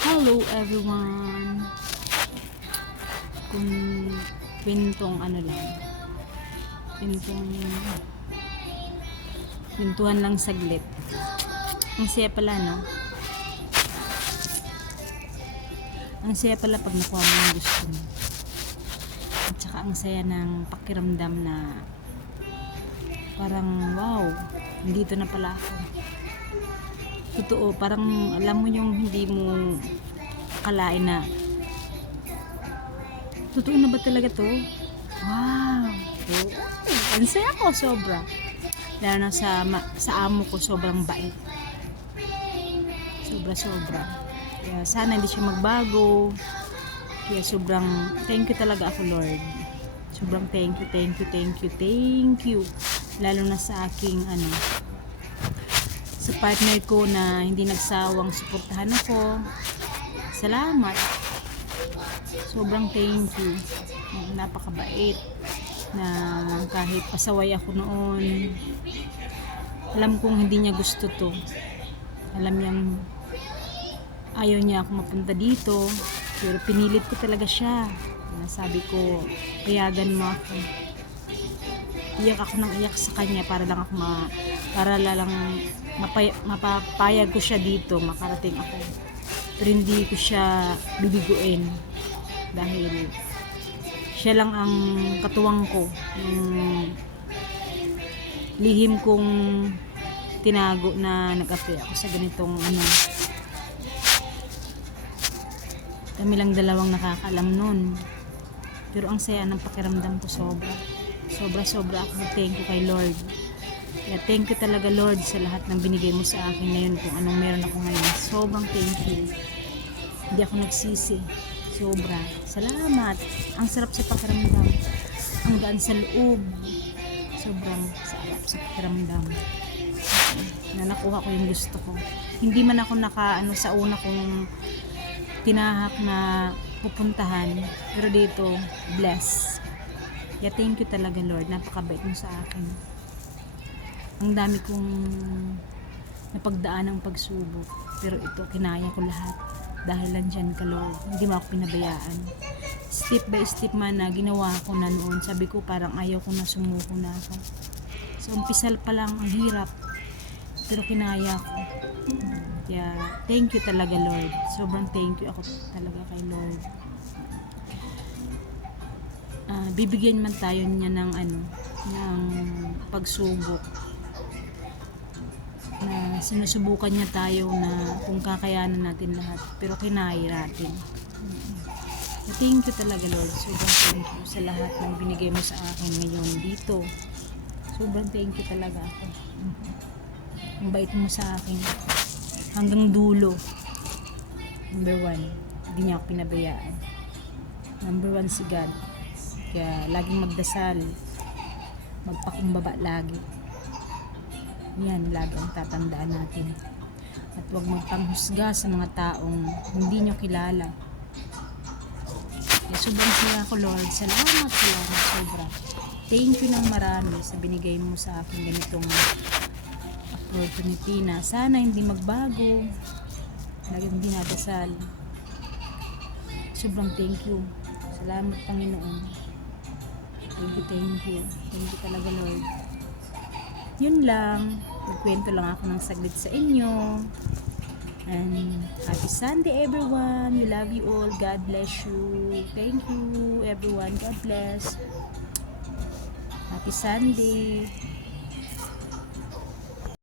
Hello everyone. Kung pintong pintuhan lang saglit. Ang saya pala, no? Ang saya pala pag nakuha mo yung gusto mo. At saka ang saya ng pakiramdam na parang wow, nandito na pala ako. Totoo, parang alam mo yung hindi mo akalain na totoo na ba talaga to? Wow! Ang saya ko sobra. Lalo na sa amo ko, sobrang bait. Sobra. Kaya sana hindi siya magbago. Kaya sobrang thank you talaga ako, Lord. Sobrang thank you. Lalo na sa aking sa partner ko na hindi nagsawang suportahan ako. Salamat. Sobrang thank you. Napakabait na kahit pasaway ako noon, alam kong hindi niya gusto to. Alam niyang ayaw niya ako mapunta dito, pero pinilit ko talaga siya. Sabi ko, payagan mo ako. Iyak ako ng iyak sa kanya para lang mapapayag ko siya dito, makarating ako. Pero hindi ko siya bibiguin dahil siya lang ang katuwang ko, yung lihim kong tinago na nag-api ako sa ganitong kami lang dalawang nakakaalam nun. Pero ang saya ng pakiramdam ko sobra ako. Thank you kay Lord. Kaya thank you talaga, Lord, sa lahat ng binigay mo sa akin ngayon, kung anong meron ako ngayon. Sobrang thank you. Hindi ako nagsisi. Sobra. Salamat. Ang sarap sa pakiramdam. Ang gaan sa loob. Sobrang sarap sa pakiramdam. Na nakuha ko yung gusto ko. Hindi man ako sa una kong tinahak na pupuntahan. Pero dito, bless. Kaya thank you talaga, Lord. Napakabait mo sa akin. Ang dami kong napagdaan ng pagsubok. Pero ito, kinaya ko lahat. Dahil lang dyan ka, Lord. Hindi mo ako pinabayaan. Step by step man na ginawa ko na noon. Sabi ko parang ayaw ko na, sumuko na ako. So umpisal pa lang ang hirap. Pero kinaya ko. Kaya thank you talaga, Lord. Sobrang thank you ako talaga kay Lord. Bibigyan man tayo niya ng pagsubok. Na sinusubukan niya tayo na kung kakayanan natin lahat, pero kinaya natin. Thank you talaga, Lord. Sobrang thank you sa lahat ng binigay mo sa akin ngayon dito. Sobrang thank you talaga ako. Ang bait mo sa akin hanggang dulo. Number 1, hindi niya ako pinabayaan. Number 1 si God. Kaya laging magdasal, magpakumbaba lagi. Yan, lagi ang tatandaan natin. At huwag magpanghusga sa mga taong hindi nyo kilala. Kaya sobrang saya ko, Lord. Salamat sobra. Thank you ng marami sa binigay mo sa akin ganitong opportunity na sana hindi magbago. Laging dinadasal. Sobrang thank you. Salamat, Panginoon. Thank you. Thank you talaga, Lord. Yun lang. Magkwento lang ako ng saglit sa inyo. And happy Sunday, everyone. We love you all. God bless you. Thank you, everyone. God bless. Happy Sunday.